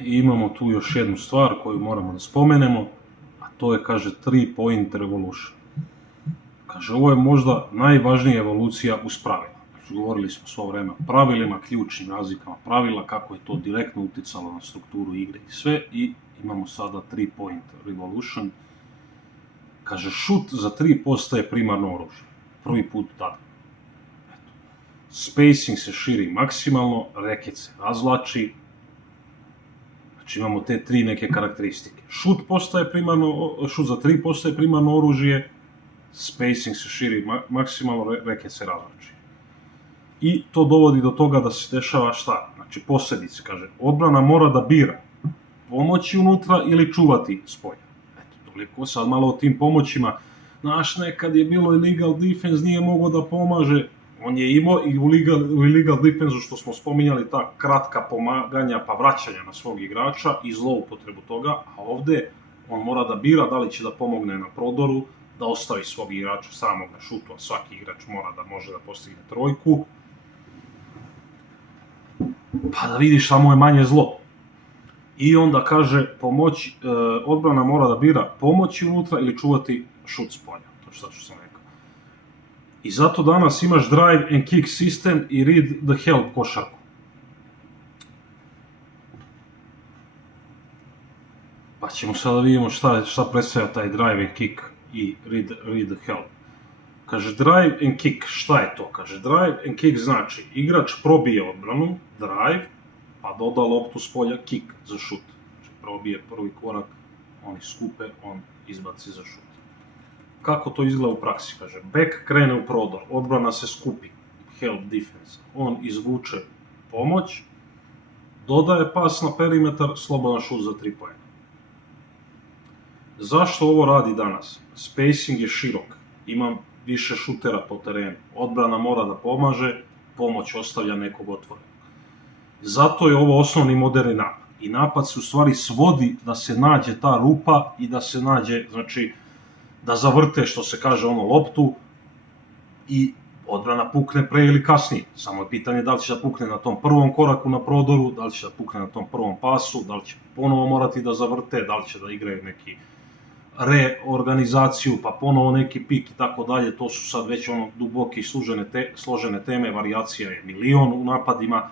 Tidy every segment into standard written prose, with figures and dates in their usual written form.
I imamo tu još jednu stvar koju moramo da spomenemo, a to je, kaže, 3-point revolution. Kaže, ovo je možda najvažnija evolucija uz pravila. Znači, govorili smo svo vreme o pravilima, ključnim razlikama pravila, kako je to direktno uticalo na strukturu igre i sve, i imamo sada 3-point revolution. Kaže, šut za 3 postaje primarno oružje. Prvi put tada. Spacing se širi maksimalno, reket se razvlači. Znači, imamo te 3 neke karakteristike. Šut za 3 postaje primarno oružje, spacing se širi maksimalno, reket se razvlači. I to dovodi do toga da se dešava šta? Znači, posljedice, kaže, odbrana mora da bira pomoći unutra ili čuvati spolja. Eto, toliko sad malo o tim pomoćima. Znaš, nekad je bilo illegal defense, nije mogao da pomaže. On je imao i u illegal defense-u, što smo spominjali, ta kratka pomaganja pa vraćanja na svog igrača i zloupotrebu toga, a ovde on mora da bira da li će da pomogne na prodoru, da ostavi svog igrača samog na šutu, a svaki igrač mora da može da postigne trojku, pa da vidiš samo je manje zlo. I onda kaže, odbrana mora da bira pomoći unutra ili čuvati šut s polja, to je što sam rekao. I zato danas imaš drive and kick sistem i read the help košarku. Pa ćemo sada da vidimo šta predstavlja taj drive and kick i read the help. Kaže, drive and kick, šta je to? Kaže, drive and kick znači igrač probije odbranu, drive, pa doda loptu s polja, kick za šut. Znači, probije prvi korak, oni skupe, on izbaci za šut. Kako to izgleda u praksi? Kaže, back krene u prodor, odbrana se skupi, help defense, on izvuče pomoć, dodaje pas na perimetar, slobodan šut za 3 poena. Zašto ovo radi danas? Spacing je širok, ima više šutera po terenu, odbrana mora da pomaže, pomoć ostavlja nekog otvorenog. Zato je ovo osnovni moderni napad. I napad se u stvari svodi da se nađe ta rupa i da se nađe, znači, da zavrte, što se kaže, loptu i odbrana pukne pre ili kasnije. Samo je pitanje da li će da pukne na tom prvom koraku na prodoru, da li će da pukne na tom prvom pasu, da li će ponovo morati da zavrte, da li će da igraju neki reorganizaciju, pa ponovo neki pik i tako dalje. To su sad već duboke i složene teme, varijacija je milion u napadima,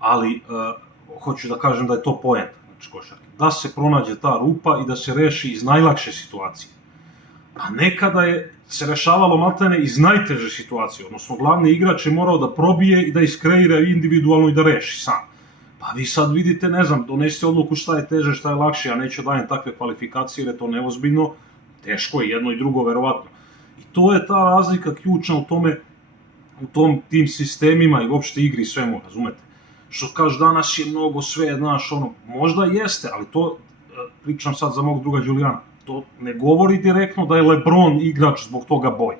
ali hoću da kažem da je to poenta, znači košarke. Da se pronađe ta rupa i da se reši iz najlakše situacije. A nekada se rešavalo maltene iz najteže situacije, odnosno glavni igrač je morao da probije i da iskreira individualno i da reši sam. Pa vi sad vidite, ne znam, donesite odluku šta je teže, šta je lakše, ja neću dajem takve kvalifikacije jer je to neozbiljno, teško je jedno i drugo verovatno. I to je ta razlika ključna u tim sistemima i uopšte igri i svemu, razumete? Što kaže, danas je mnogo sve, znaš, možda jeste, ali to, pričam sad za mog druga Đulijana, to ne govori direktno da je LeBron igrač zbog toga bolji.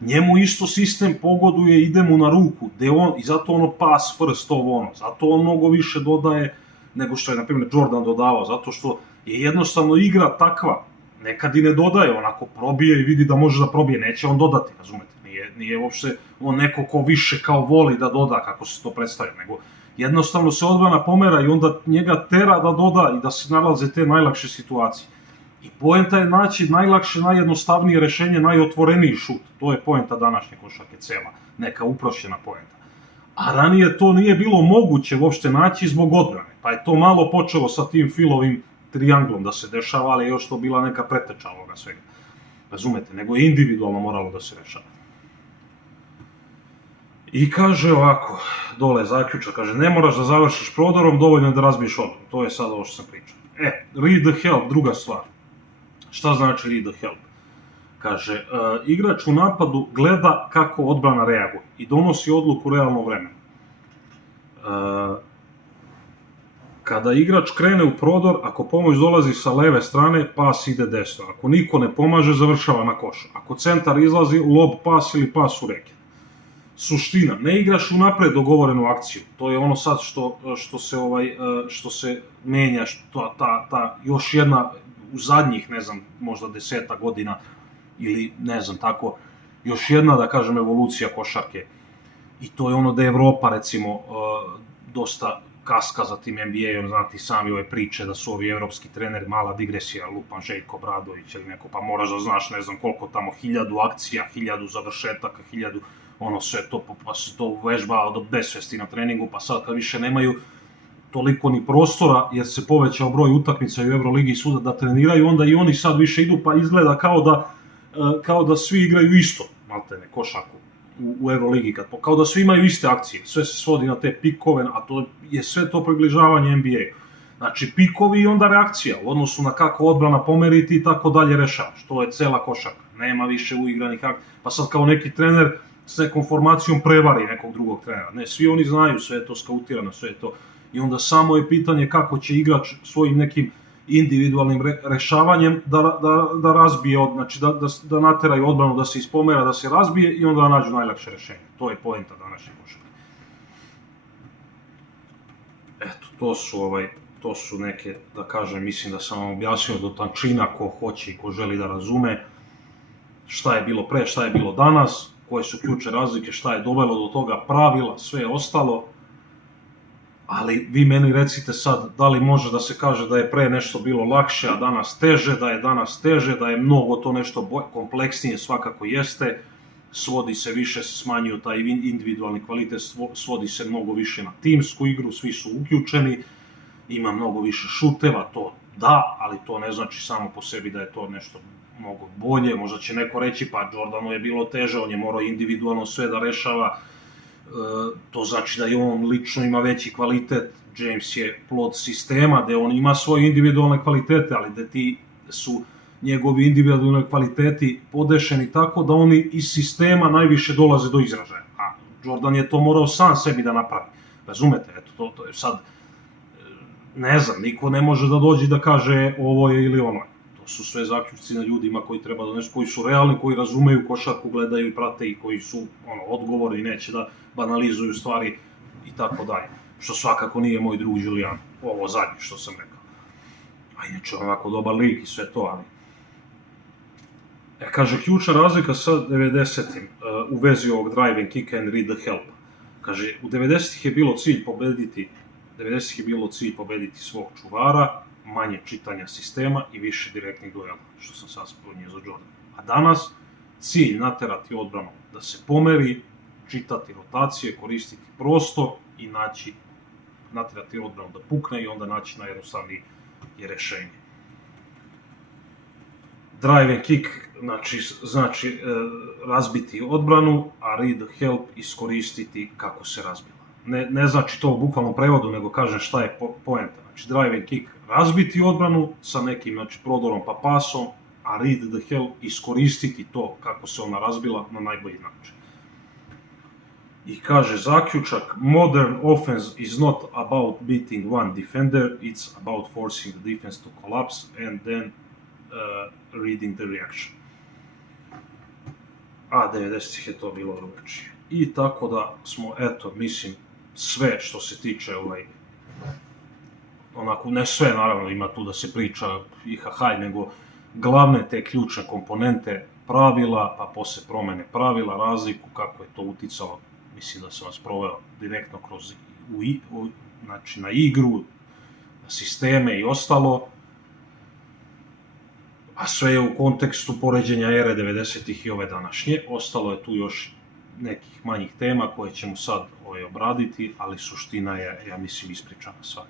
Njemu isto sistem pogoduje, ide mu na ruku, i zato pass first, zato on mnogo više dodaje nego što je, na primjer, Jordan dodavao, zato što je jednostavno igra takva, nekad i ne dodaje, onako probije i vidi da može da probije, neće on dodati, razumete, nije uopšte on neko ko više kao voli da doda, kako se to predstavlja, nego jednostavno se odbrana pomera i onda njega tera da doda i da se nalaze te najlakše situacije. I poenta je naći najlakše, najjednostavnije rešenje, najotvoreniji šut. To je poenta današnje košarke cela, neka uprošćena poenta. A ranije to nije bilo moguće uopšte naći zbog odbrane, pa je to malo počelo sa tim Philovim trianglom da se dešava, ali je još to bila neka preteča ovoga svega. Razumete, nego je individualno moralo da se rešava. I kaže ovako, dole zaključak, kaže, ne moraš da završiš prodorom, dovoljno je da razbiješ odbranu. To je sad ovo što sam pričao. Read the help, druga stvar. Šta znači read the help? Kaže, igrač u napadu gleda kako odbrana reaguje i donosi odluku u realnom vremenu. Kada igrač krene u prodor, ako pomoć dolazi sa leve strane, pas ide desno. Ako niko ne pomaže, završava na košu. Ako centar izlazi, lob pas ili pas u reket. Suština, ne igraš unapred dogovorenu akciju. To je ono sad što se menja, ta još jedna u zadnjih, ne znam, možda 10 godina ili ne znam tako, još jedna, da kažem, evolucija košarke. I to je ono da je Evropa, recimo, dosta kaska za tim NBA-om, znati sami ove priče da su ovi evropski treneri, mala digresija, lupan Željko Bradović ili neko, pa moraš da znaš ne znam koliko tamo, 1000 akcija, 1000 završetaka, 1000, ono sve to, pa se to vežba do besvesti na treningu, pa sad kad više nemaju toliko ni prostora, jer se povećao broj utakmica u Euroligi i svuda da treniraju, onda i oni sad više idu, pa izgleda kao da svi igraju isto, maltene, košarku u Euroligi, kao da svi imaju iste akcije, sve se svodi na te pikove, a to je sve to približavanje NBA. Znači pikovi i onda reakcija u odnosu na kako odbrana pomeriti i tako dalje rešavaš, to je cela košarka, nema više uigranih akcija, pa sad kao neki trener s nekom formacijom prevari nekog drugog trenera, ne, svi oni znaju, sve je to skautirano, sve je to, i onda samo je pitanje kako će igrač svojim nekim individualnim rešavanjem da razbije, znači da nateraju odbranu, da se ispomera, da se razbije i onda nađu najlakše rešenje. To je poenta današnje košarke. Eto, to su neke, da kažem, mislim da sam vam objasnio do tančina ko hoće i ko želi da razume šta je bilo pre, šta je bilo danas, koje su ključne razlike, šta je dovelo do toga, pravila, sve je ostalo. Ali vi meni recite sad, da li može da se kaže da je pre nešto bilo lakše, a danas teže, da je danas teže, da je mnogo to nešto kompleksnije, svakako jeste, svodi se više, smanjio taj individualni kvalitet, svodi se mnogo više na timsku igru, svi su uključeni, ima mnogo više šuteva, to da, ali to ne znači samo po sebi da je to nešto mnogo bolje, možda će neko reći pa Jordanu je bilo teže, on je morao individualno sve da rešava, to znači da i on lično ima veći kvalitet, James je plod sistema gde on ima svoje individualne kvalitete, ali gde ti su njegovi individualni kvaliteti podešeni tako da oni iz sistema najviše dolaze do izražaja, a Jordan je to morao sam sebi da napravi, razumete, eto, to je sad, ne znam, niko ne može da dođe da kaže ovo je ili ono je. To su sve zaključci na ljudima koji treba da nešto, koji su realni, koji razumeju košarku, gledaju i prate i koji su odgovorni i neće da banalizuju stvari i tako dalje. Što svakako nije moj drug Julian, ovo zadnje što sam rekao. A inače onako dobar lik i sve to, ali... Kaže, ključna razlika sa 90-im u vezi ovog drive and kick and read the help. Kaže, u 90-ih je bilo cilj pobediti svog čuvara, manje čitanja sistema i više direktnih duela, što sam sad spomenuo za Jordan. A danas cilj naterati odbranu da se pomeri, čitati rotacije, koristiti prostor i naterati odbranu da pukne i onda naći najjednostavnije rešenje. Drive and kick znači razbiti odbranu, a read the help iskoristiti kako se razbila. Ne znači to u bukvalnom prevodu, nego kažem šta je poenta. Znači drive and kick razbiti odbranu sa nekim prodorom pa pasom, a read the help iskoristiti to kako se ona razbila na najbolji način. I kaže zaključak, modern offense is not about beating one defender, it's about forcing the defense to collapse and then reading the reaction. A 90-ih je to bilo drugačije. I tako da smo, eto, mislim, sve što se tiče onako, ne sve naravno, ima tu da se priča nego glavne te ključne komponente pravila, pa posle promene pravila, razliku, kako je to uticalo, mislim da sam vas proveo direktno kroz znači na igru, na sisteme i ostalo, a sve je u kontekstu poređenja ere 90-ih i ove današnje. Ostalo je tu još nekih manjih tema koje ćemo sad obraditi, ali suština je, ja mislim, ispričana sva.